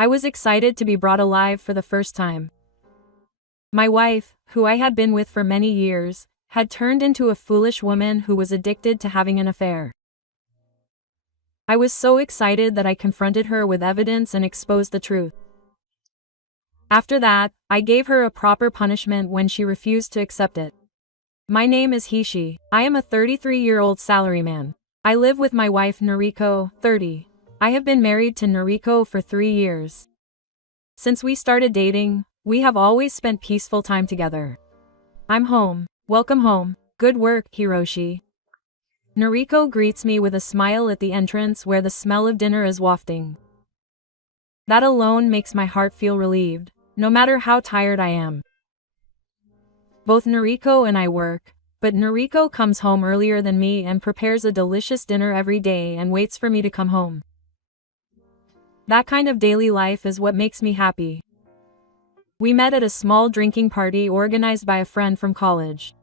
I was excited to be brought alive for the first time. My wife, who I had been with for many years, had turned into a foolish woman who was addicted to having an affair. I was so excited that I confronted her with evidence and exposed the truth. After that, I gave her a proper punishment when she refused to accept it. My name is Hishi. I am a 33-year-old salaryman. I live with my wife Noriko, 30. I have been married to Noriko for 3 years. Since we started dating, we have always spent peaceful time together. I'm home. Welcome home. Good work, Hiroshi. Noriko greets me with a smile at the entrance where the smell of dinner is wafting. That alone makes my heart feel relieved, no matter how tired I am. Both Noriko and I work, but Noriko comes home earlier than me and prepares a delicious dinner every day and waits for me to come home. That kind of daily life is what makes me happy. We met at a small drinking party organized by a friend from college.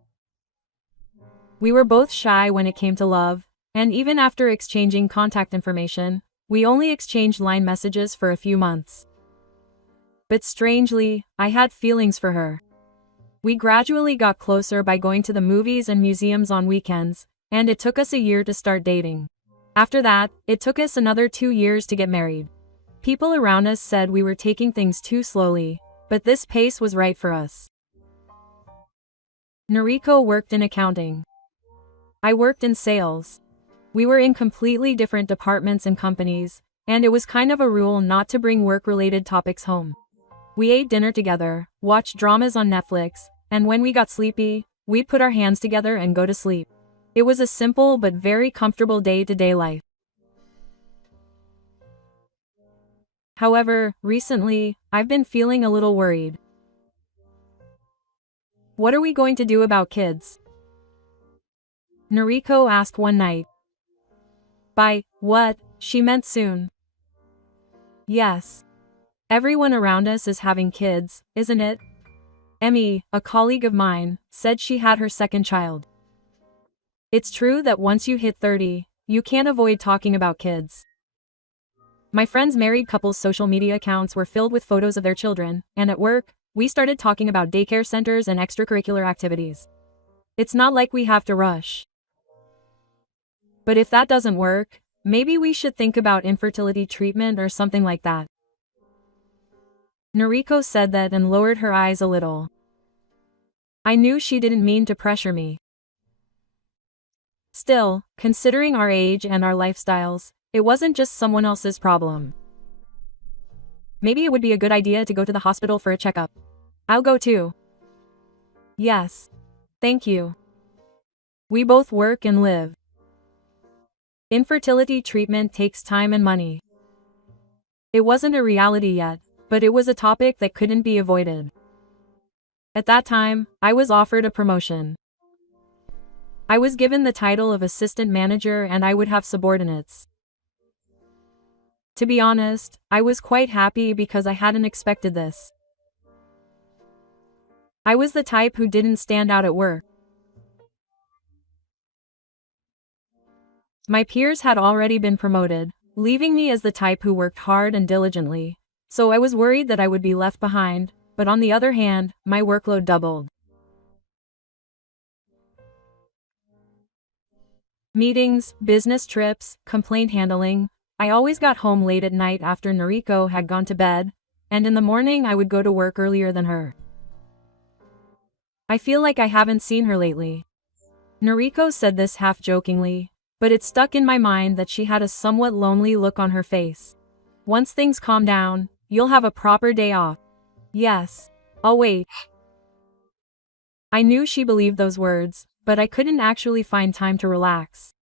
We were both shy when it came to love, and even after exchanging contact information, we only exchanged line messages for a few months. But strangely, I had feelings for her. We gradually got closer by going to the movies and museums on weekends, and it took us a year to start dating. After that, it took us another 2 years to get married. People around us said we were taking things too slowly, but this pace was right for us. Noriko worked in accounting. I worked in sales. We were in completely different departments and companies, and it was kind of a rule not to bring work-related topics home. We ate dinner together, watched dramas on Netflix, and when we got sleepy, we'd put our hands together and go to sleep. It was a simple but very comfortable day-to-day life. However, recently, I've been feeling a little worried. What are we going to do about kids? Noriko asked one night. By what, she meant soon. Yes. Everyone around us is having kids, isn't it? Emmy, a colleague of mine, said she had her second child. It's true that once you hit 30, you can't avoid talking about kids. My friends' married couples' social media accounts were filled with photos of their children, and at work, we started talking about daycare centers and extracurricular activities. It's not like we have to rush. But if that doesn't work, maybe we should think about infertility treatment or something like that. Noriko said that and lowered her eyes a little. I knew she didn't mean to pressure me. Still, considering our age and our lifestyles, it wasn't just someone else's problem. Maybe it would be a good idea to go to the hospital for a checkup. I'll go too. Yes. Thank you. We both work and live. Infertility treatment takes time and money. It wasn't a reality yet, but it was a topic that couldn't be avoided. At that time, I was offered a promotion. I was given the title of assistant manager and I would have subordinates. To be honest, I was quite happy because I hadn't expected this. I was the type who didn't stand out at work. My peers had already been promoted, leaving me as the type who worked hard and diligently, so I was worried that I would be left behind, but on the other hand, my workload doubled. Meetings, business trips, complaint handling. I always got home late at night after Noriko had gone to bed, and in the morning I would go to work earlier than her. I feel like I haven't seen her lately. Noriko said this half-jokingly, but it stuck in my mind that she had a somewhat lonely look on her face. Once things calm down, you'll have a proper day off. Yes. I'll wait. I knew she believed those words, but I couldn't actually find time to relax.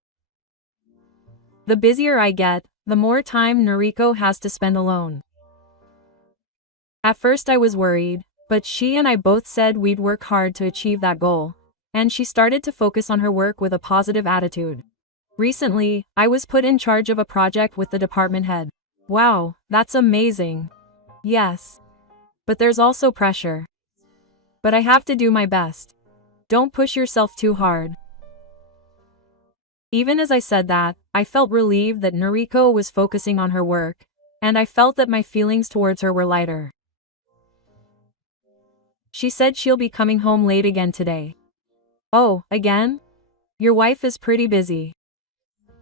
The busier I get, the more time Noriko has to spend alone. At first I was worried, but she and I both said we'd work hard to achieve that goal, and she started to focus on her work with a positive attitude. Recently, I was put in charge of a project with the department head. Wow, that's amazing. Yes. But there's also pressure. But I have to do my best. Don't push yourself too hard. Even as I said that, I felt relieved that Noriko was focusing on her work, and I felt that my feelings towards her were lighter. She said she'll be coming home late again today. Oh, again? Your wife is pretty busy.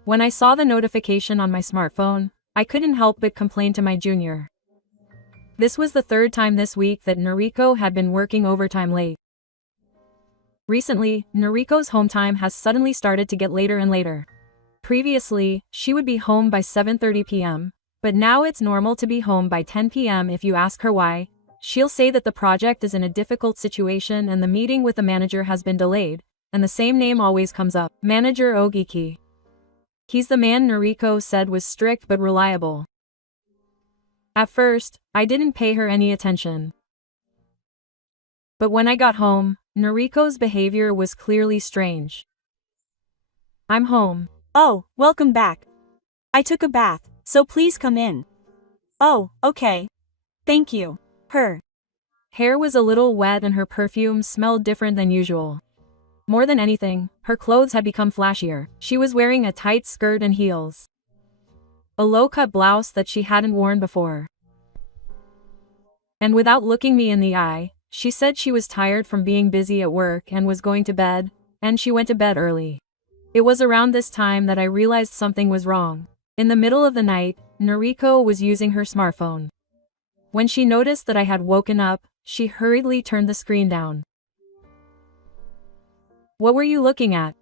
When I saw the notification on my smartphone, I couldn't help but complain to my junior. This was the third time this week that Noriko had been working overtime late. Recently, Noriko's home time has suddenly started to get later and later. Previously, she would be home by 7:30 p.m., but now it's normal to be home by 10 p.m. If you ask her why, she'll say that the project is in a difficult situation and the meeting with the manager has been delayed, and the same name always comes up, Manager Ogiki. He's the man Noriko said was strict but reliable. At first, I didn't pay her any attention. But when I got home, Noriko's behavior was clearly strange. I'm home. Oh, welcome back. I took a bath, so please come in. Oh, okay. Thank you. Her hair was a little wet and her perfume smelled different than usual. More than anything, her clothes had become flashier. She was wearing a tight skirt and heels. A low-cut blouse that she hadn't worn before. And without looking me in the eye, she said she was tired from being busy at work and was going to bed, and she went to bed early. It was around this time that I realized something was wrong. In the middle of the night, Noriko was using her smartphone. When she noticed that I had woken up, she hurriedly turned the screen down. What were you looking at?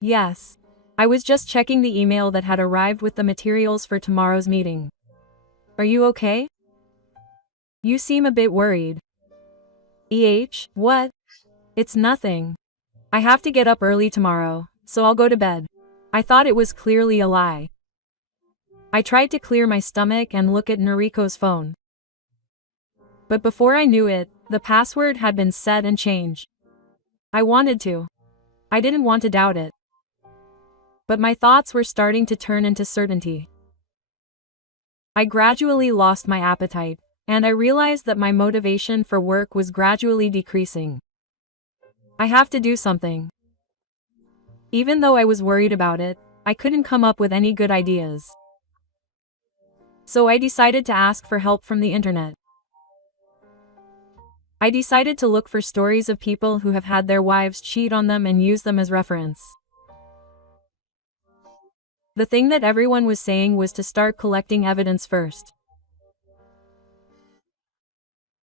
Yes. I was just checking the email that had arrived with the materials for tomorrow's meeting. Are you okay? You seem a bit worried. What? It's nothing. I have to get up early tomorrow, so I'll go to bed. I thought it was clearly a lie. I tried to clear my stomach and look at Noriko's phone. But before I knew it, the password had been set and changed. I wanted to. I didn't want to doubt it. But my thoughts were starting to turn into certainty. I gradually lost my appetite, and I realized that my motivation for work was gradually decreasing. I have to do something. Even though I was worried about it, I couldn't come up with any good ideas. So I decided to ask for help from the internet. I decided to look for stories of people who have had their wives cheat on them and use them as reference. The thing that everyone was saying was to start collecting evidence first.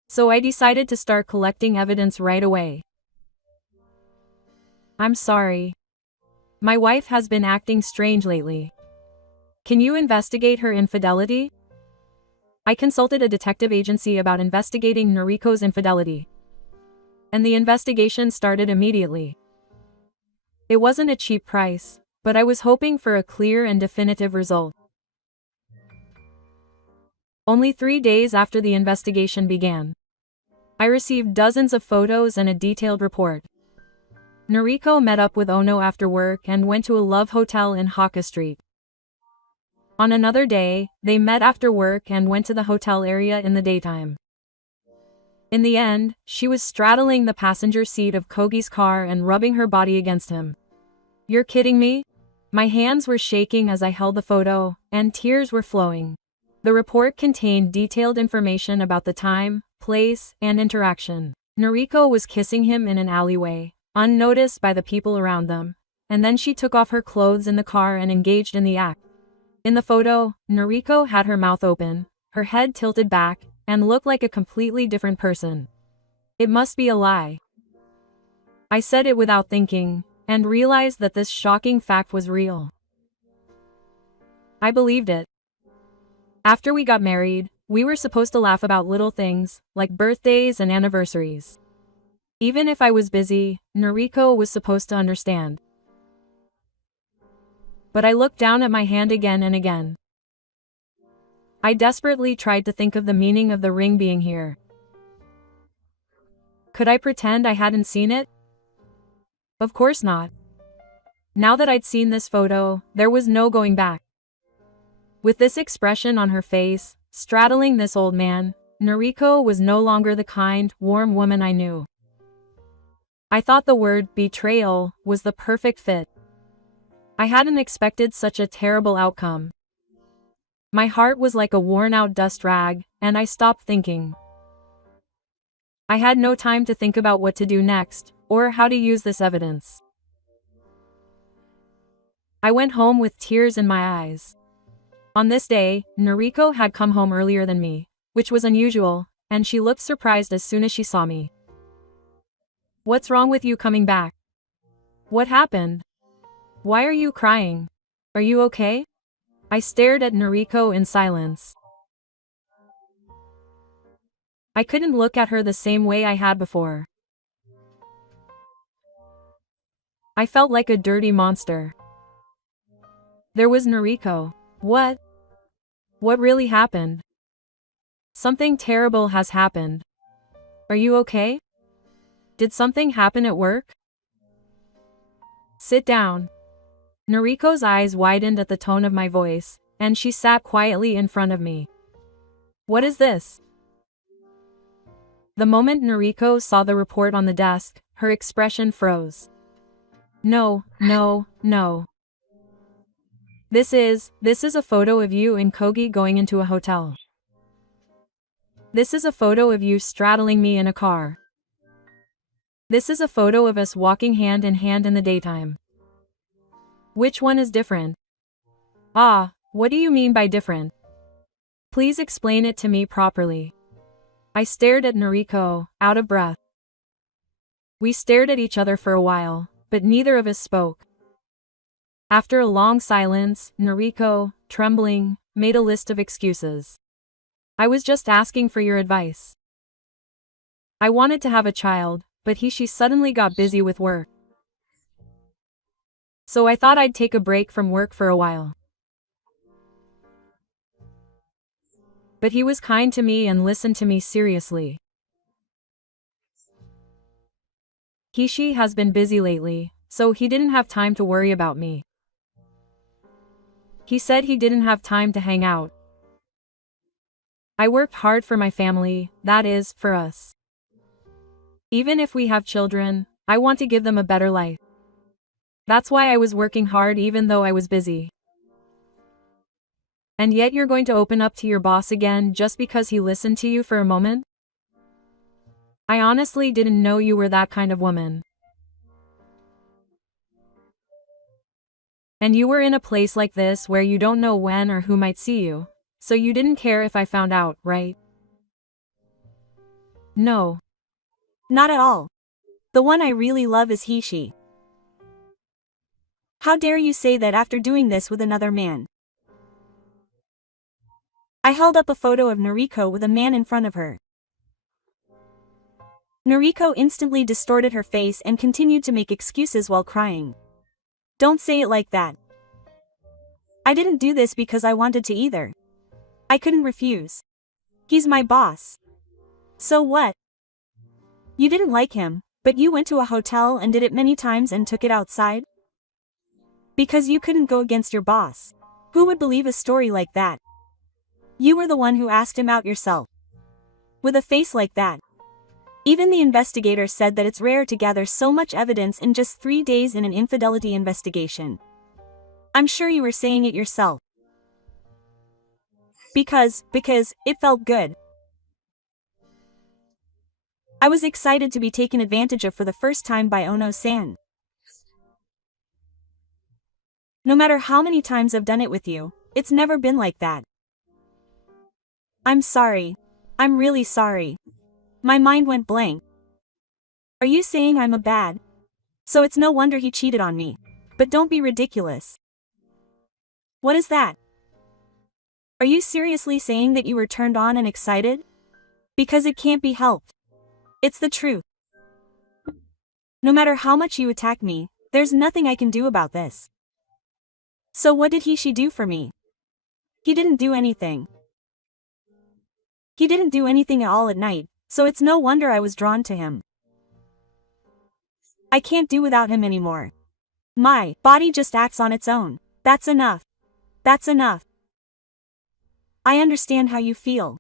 So I decided to start collecting evidence right away. I'm sorry. My wife has been acting strange lately. Can you investigate her infidelity? I consulted a detective agency about investigating Noriko's infidelity. And the investigation started immediately. It wasn't a cheap price, but I was hoping for a clear and definitive result. Only 3 days after the investigation began, I received dozens of photos and a detailed report. Noriko met up with Ono after work and went to a love hotel in Haka Street. On another day, they met after work and went to the hotel area in the daytime. In the end, she was straddling the passenger seat of Kogi's car and rubbing her body against him. You're kidding me? My hands were shaking as I held the photo, and tears were flowing. The report contained detailed information about the time, place, and interaction. Noriko was kissing him in an alleyway, unnoticed by the people around them, and then she took off her clothes in the car and engaged in the act. In the photo, Noriko had her mouth open, her head tilted back, and looked like a completely different person. It must be a lie. I said it without thinking, and realized that this shocking fact was real. I believed it. After we got married, we were supposed to laugh about little things, like birthdays and anniversaries. Even if I was busy, Noriko was supposed to understand. But I looked down at my hand again and again. I desperately tried to think of the meaning of the ring being here. Could I pretend I hadn't seen it? Of course not. Now that I'd seen this photo, there was no going back. With this expression on her face, straddling this old man, Noriko was no longer the kind, warm woman I knew. I thought the word betrayal was the perfect fit. I hadn't expected such a terrible outcome. My heart was like a worn-out dust rag, and I stopped thinking. I had no time to think about what to do next, or how to use this evidence. I went home with tears in my eyes. On this day, Noriko had come home earlier than me, which was unusual, and she looked surprised as soon as she saw me. "What's wrong with you coming back? What happened? Why are you crying? Are you okay?" I stared at Noriko in silence. I couldn't look at her the same way I had before. I felt like a dirty monster. There was Noriko. What? What really happened? Something terrible has happened. Are you okay? Did something happen at work? Sit down. Noriko's eyes widened at the tone of my voice, and she sat quietly in front of me. What is this? The moment Noriko saw the report on the desk, her expression froze. No. This is a photo of you and Kogi going into a hotel. This is a photo of you straddling me in a car. This is a photo of us walking hand in hand in the daytime. Which one is different? Ah, what do you mean by different? Please explain it to me properly. I stared at Noriko, out of breath. We stared at each other for a while, but neither of us spoke. After a long silence, Noriko, trembling, made a list of excuses. I was just asking for your advice. I wanted to have a child, but she suddenly got busy with work. So I thought I'd take a break from work for a while. But he was kind to me and listened to me seriously. He has been busy lately, so he didn't have time to worry about me. He said he didn't have time to hang out. I worked hard for my family, that is, for us. Even if we have children, I want to give them a better life. That's why I was working hard even though I was busy. And yet you're going to open up to your boss again just because he listened to you for a moment? I honestly didn't know you were that kind of woman. And you were in a place like this where you don't know when or who might see you, so you didn't care if I found out, right? No. Not at all. The one I really love is he/she. How dare you say that after doing this with another man? I held up a photo of Noriko with a man in front of her. Noriko instantly distorted her face and continued to make excuses while crying. Don't say it like that. I didn't do this because I wanted to either. I couldn't refuse. He's my boss. So what? You didn't like him, but you went to a hotel and did it many times and took it outside? Because you couldn't go against your boss. Who would believe a story like that? You were the one who asked him out yourself. With a face like that. Even the investigator said that it's rare to gather so much evidence in just 3 days in an infidelity investigation. I'm sure you were saying it yourself. Because it felt good. I was excited to be taken advantage of for the first time by Ono-san. No matter how many times I've done it with you, it's never been like that. I'm sorry. I'm really sorry. My mind went blank. Are you saying I'm a bad? So it's no wonder he cheated on me. But don't be ridiculous. What is that? Are you seriously saying that you were turned on and excited? Because it can't be helped. It's the truth. No matter how much you attack me, there's nothing I can do about this. So what did he/she do for me? He didn't do anything. He didn't do anything at all at night, so it's no wonder I was drawn to him. I can't do without him anymore. My body just acts on its own. That's enough. That's enough. I understand how you feel.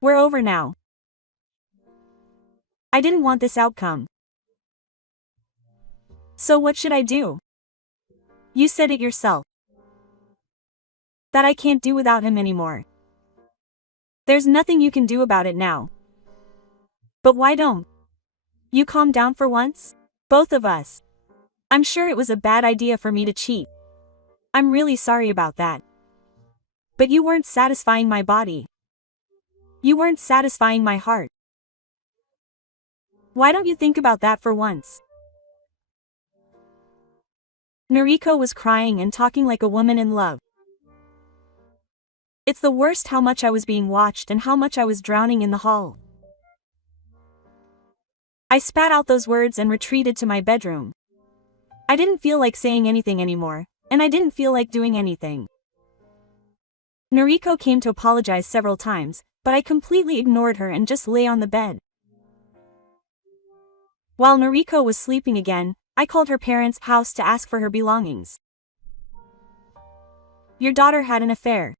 We're over now. I didn't want this outcome. So what should I do? You said it yourself. That I can't do without him anymore. There's nothing you can do about it now. But why don't you calm down for once? Both of us. I'm sure it was a bad idea for me to cheat. I'm really sorry about that. But you weren't satisfying my body. You weren't satisfying my heart. Why don't you think about that for once? Noriko was crying and talking like a woman in love. It's the worst how much I was being watched and how much I was drowning in the hall. I spat out those words and retreated to my bedroom. I didn't feel like saying anything anymore, and I didn't feel like doing anything. Noriko came to apologize several times, but I completely ignored her and just lay on the bed. While Noriko was sleeping again, I called her parents' house to ask for her belongings. Your daughter had an affair.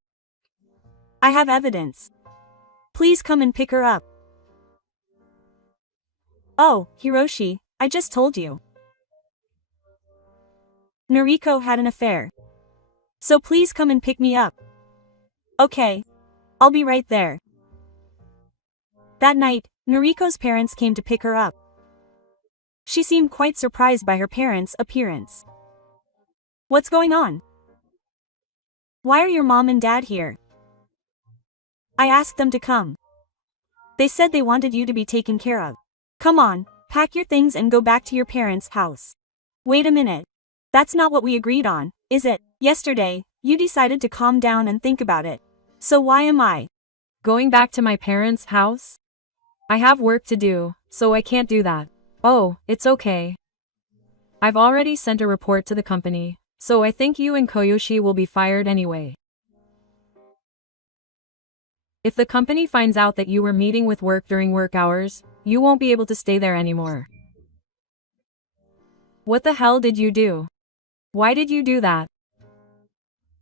I have evidence. Please come and pick her up. Oh, Hiroshi, I just told you. Noriko had an affair. So please come and pick me up. Okay. I'll be right there. That night, Noriko's parents came to pick her up. She seemed quite surprised by her parents' appearance. What's going on? Why are your mom and dad here? I asked them to come. They said they wanted you to be taken care of. Come on, pack your things and go back to your parents' house. Wait a minute. That's not what we agreed on, is it? Yesterday, you decided to calm down and think about it. So why am I going back to my parents' house? I have work to do, so I can't do that. Oh, it's okay. I've already sent a report to the company, so I think you and Koyoshi will be fired anyway. If the company finds out that you were meeting with work during work hours, you won't be able to stay there anymore. What the hell did you do? Why did you do that?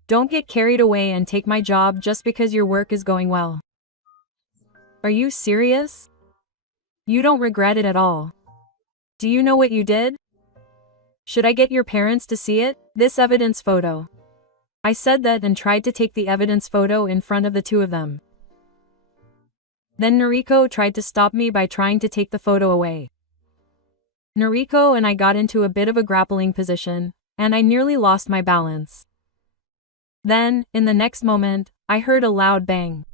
Don't get carried away and take my job just because your work is going well. Are you serious? You don't regret it at all. Do you know what you did? Should I get your parents to see it? This evidence photo. I said that and tried to take the evidence photo in front of the two of them. Then Noriko tried to stop me by trying to take the photo away. Noriko and I got into a bit of a grappling position, and I nearly lost my balance. Then, in the next moment, I heard a loud bang.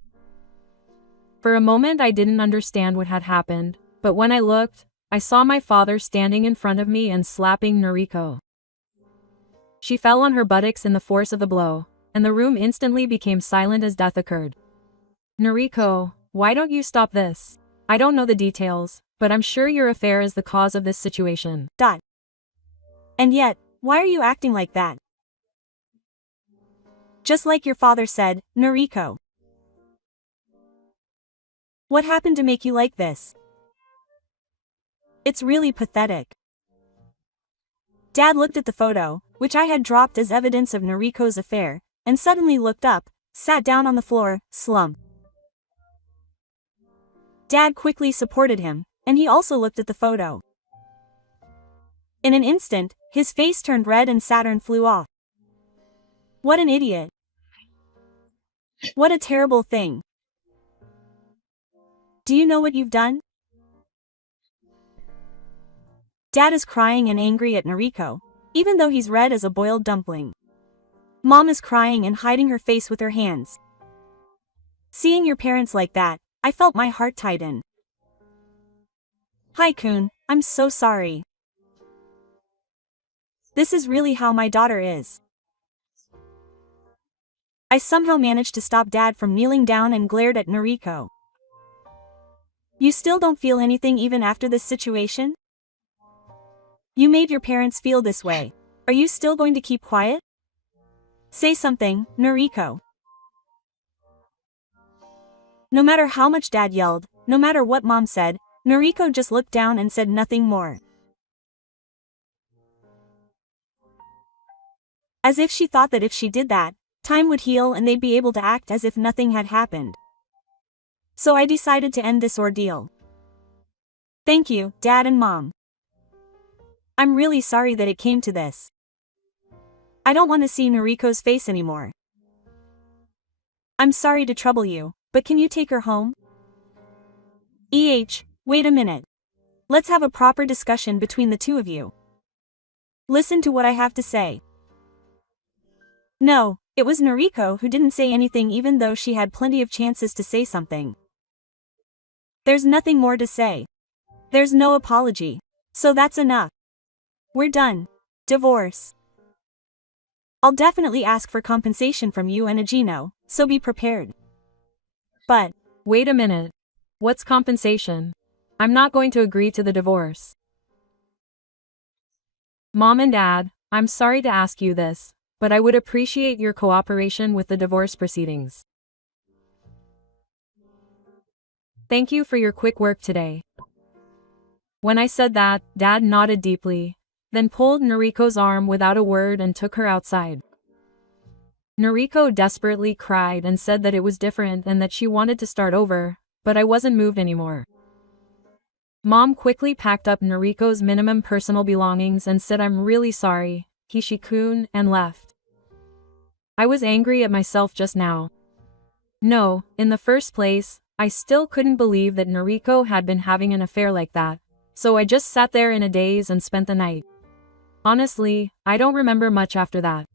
For a moment I didn't understand what had happened, but when I looked, I saw my father standing in front of me and slapping Noriko. She fell on her buttocks in the force of the blow, and the room instantly became silent as death occurred. Noriko, why don't you stop this? I don't know the details, but I'm sure your affair is the cause of this situation. And yet, why are you acting like that? Just like your father said, Noriko. What happened to make you like this? It's really pathetic. Dad looked at the photo, which I had dropped as evidence of Noriko's affair, and suddenly looked up, sat down on the floor, slumped. Dad quickly supported him, and he also looked at the photo. In an instant, his face turned red and Saturn flew off. What an idiot. What a terrible thing. Do you know what you've done? Dad is crying and angry at Noriko, even though he's red as a boiled dumpling. Mom is crying and hiding her face with her hands. Seeing your parents like that, I felt my heart tighten. Hi Kun, I'm so sorry. This is really how my daughter is. I somehow managed to stop Dad from kneeling down and glared at Noriko. You still don't feel anything even after this situation? You made your parents feel this way. Are you still going to keep quiet? Say something, Noriko. No matter how much Dad yelled, no matter what Mom said, Noriko just looked down and said nothing more. As if she thought that if she did that, time would heal and they'd be able to act as if nothing had happened. So I decided to end this ordeal. Thank you, Dad and Mom. I'm really sorry that it came to this. I don't want to see Noriko's face anymore. I'm sorry to trouble you, but can you take her home? Wait a minute. Let's have a proper discussion between the two of you. Listen to what I have to say. No, it was Noriko who didn't say anything even though she had plenty of chances to say something. There's nothing more to say. There's no apology. So that's enough. We're done. Divorce. I'll definitely ask for compensation from you and Agino, so be prepared. But, Wait a minute. What's compensation? I'm not going to agree to the divorce. Mom and Dad, I'm sorry to ask you this, but I would appreciate your cooperation with the divorce proceedings. Thank you for your quick work today. When I said that, Dad nodded deeply, then pulled Noriko's arm without a word and took her outside. Noriko desperately cried and said that it was different and that she wanted to start over, but I wasn't moved anymore. Mom quickly packed up Noriko's minimum personal belongings and said I'm really sorry, Kishi-kun, and left. I was angry at myself just now. No, in the first place, I still couldn't believe that Noriko had been having an affair like that, so I just sat there in a daze and spent the night. Honestly, I don't remember much after that.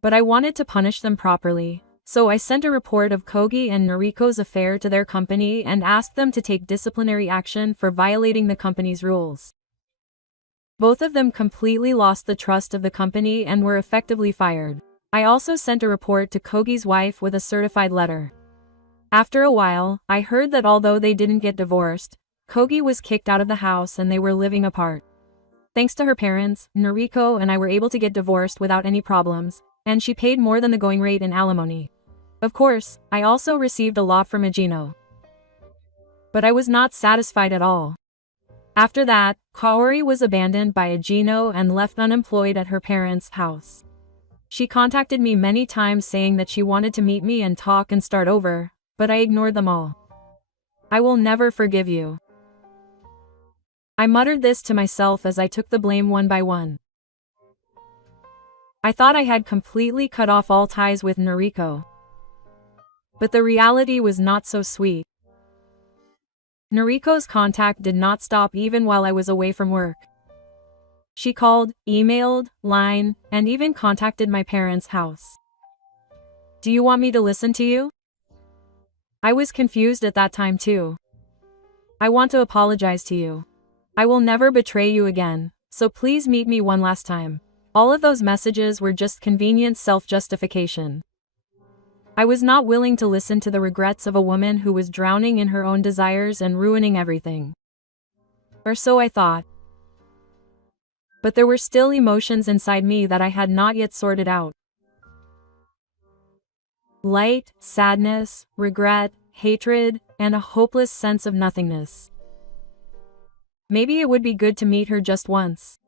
But I wanted to punish them properly, so I sent a report of Kogi and Noriko's affair to their company and asked them to take disciplinary action for violating the company's rules. Both of them completely lost the trust of the company and were effectively fired. I also sent a report to Kogi's wife with a certified letter. After a while, I heard that although they didn't get divorced, Kogi was kicked out of the house and they were living apart. Thanks to her parents, Noriko and I were able to get divorced without any problems, and she paid more than the going rate in alimony. Of course, I also received a lot from Agino. But I was not satisfied at all. After that, Kaori was abandoned by Agino and left unemployed at her parents' house. She contacted me many times saying that she wanted to meet me and talk and start over, but I ignored them all. I will never forgive you. I muttered this to myself as I took the blame one by one. I thought I had completely cut off all ties with Noriko. But the reality was not so sweet. Noriko's contact did not stop even while I was away from work. She called, emailed, line, and even contacted my parents' house. Do you want me to listen to you? I was confused at that time too. I want to apologize to you. I will never betray you again, so please meet me one last time. All of those messages were just convenient self-justification. I was not willing to listen to the regrets of a woman who was drowning in her own desires and ruining everything. Or so I thought. But there were still emotions inside me that I had not yet sorted out. Light, sadness, regret, hatred, and a hopeless sense of nothingness. Maybe it would be good to meet her just once.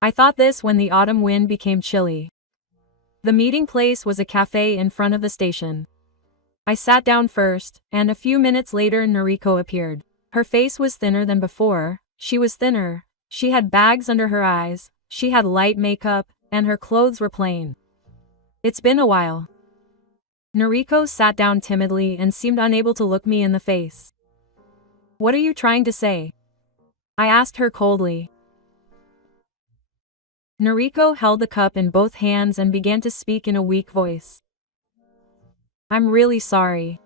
I thought this when the autumn wind became chilly. The meeting place was a cafe in front of the station. I sat down first, and a few minutes later Noriko appeared. Her face was thinner than before, she was thinner, she had bags under her eyes, she had light makeup, and her clothes were plain. It's been a while. Noriko sat down timidly and seemed unable to look me in the face. What are you trying to say? I asked her coldly. Noriko held the cup in both hands and began to speak in a weak voice. I'm really sorry.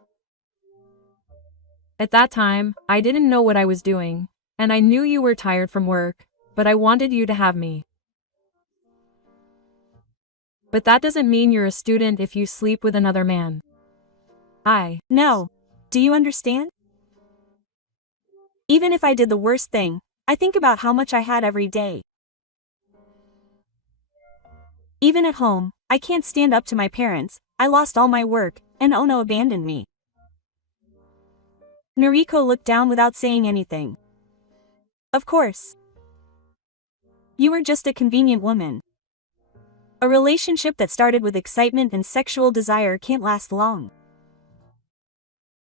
At that time, I didn't know what I was doing, and I knew you were tired from work, but I wanted you to have me. But that doesn't mean you're a student if you sleep with another man. No. Do you understand? Even if I did the worst thing, I think about how much I had every day. Even at home, I can't stand up to my parents, I lost all my work, and Ono abandoned me. Noriko looked down without saying anything. Of course. You were just a convenient woman. A relationship that started with excitement and sexual desire can't last long.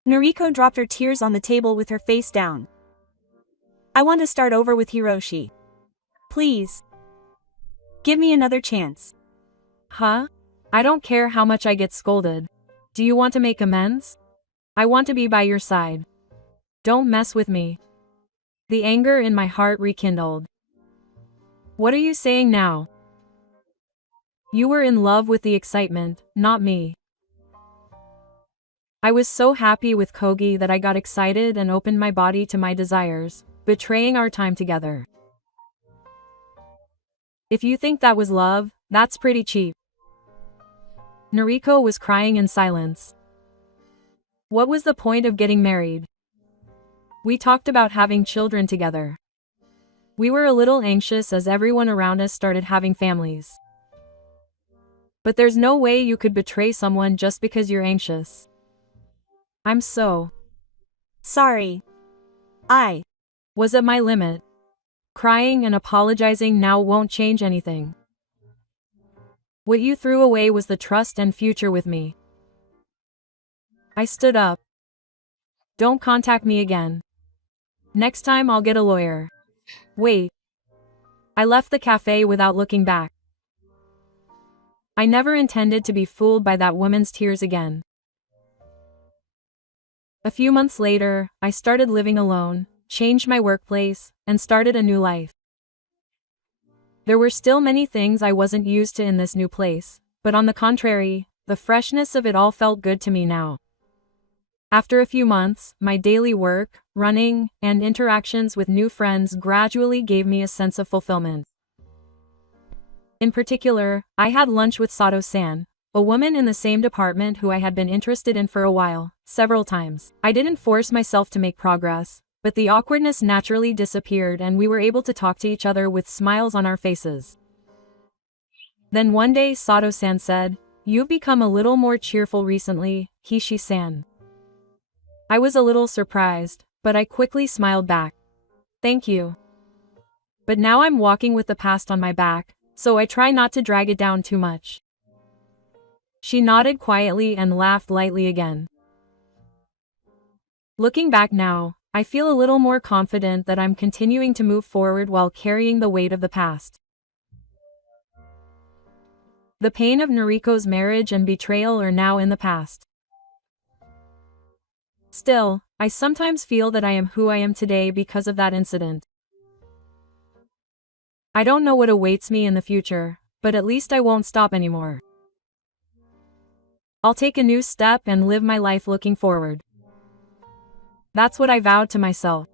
Noriko dropped her tears on the table with her face down. I want to start over with Hiroshi. Please. Give me another chance. Huh? I don't care how much I get scolded. Do you want to make amends? I want to be by your side. Don't mess with me. The anger in my heart rekindled. What are you saying now? You were in love with the excitement, not me. I was so happy with Kogi that I got excited and opened my body to my desires, betraying our time together. If you think that was love, that's pretty cheap. Noriko was crying in silence. What was the point of getting married? We talked about having children together. We were a little anxious as everyone around us started having families. But there's no way you could betray someone just because you're anxious. I'm so sorry. I was at my limit. Crying and apologizing now won't change anything. What you threw away was the trust and future with me. I stood up. Don't contact me again. Next time I'll get a lawyer. Wait. I left the cafe without looking back. I never intended to be fooled by that woman's tears again. A few months later, I started living alone, changed my workplace, and started a new life. There were still many things I wasn't used to in this new place, but on the contrary, the freshness of it all felt good to me now. After a few months, my daily work, running, and interactions with new friends gradually gave me a sense of fulfillment. In particular, I had lunch with Sato-san, a woman in the same department who I had been interested in for a while, several times. I didn't force myself to make progress, but the awkwardness naturally disappeared and we were able to talk to each other with smiles on our faces. Then one day Sato-san said, "You've become a little more cheerful recently, Hishi-san." I was a little surprised, but I quickly smiled back. Thank you. But now I'm walking with the past on my back, so I try not to drag it down too much. She nodded quietly and laughed lightly again. Looking back now, I feel a little more confident that I'm continuing to move forward while carrying the weight of the past. The pain of Noriko's marriage and betrayal are now in the past. Still, I sometimes feel that I am who I am today because of that incident. I don't know what awaits me in the future, but at least I won't stop anymore. I'll take a new step and live my life looking forward. That's what I vowed to myself.